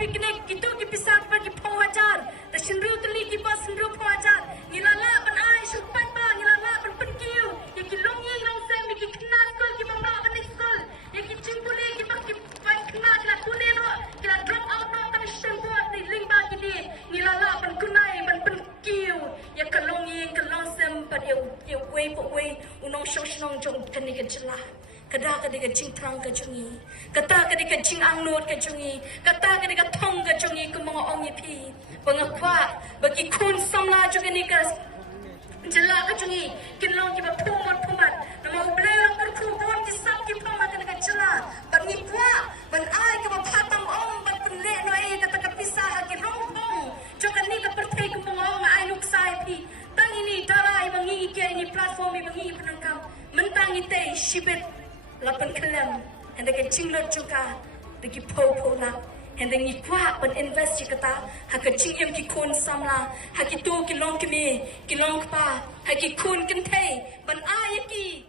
piknik gitu ki pisa bagi phawajar ta shinru tli ki pas shinru phawajar ngilala ban ai shupan ba ngilala ban penkiu ya ki longi long sem ki kna skol ki mama ban skol ya ki chimpuli ki pak ki ban kna la kuneno ki la drop out no ta shimbo ni lingba ki ni ngilala ban kunai ban penkiu ya ka longi ka long sem ban ya way po way unong shoshong jong kani ka chla kada kadika jing prang ka jungi kata kadika jing angnot ka jungi kata kadika thong ka jungi ku mga ongi pi banga kwa bagi kun samla juga ni ka jela ka jungi kinlong ki ba phumat nama ublay lang per khubon ki sam ki phama kadika jela bagi kwa ban ai ka ba phatam om ban penle no ai kata ka pisa ha ki rong pong juga ni ka perthai ku mga ong ai nuk sai pi tang ini darai bangi ki ini platform bangi penangkam mentang ite shibet lapan kelam hendak cinglot juga bagi polo lah hendak ni kwah pen invest kata hak cingem ki kun samla hak tu ki long kami ki long pa hak ki kun kentai ban ayaki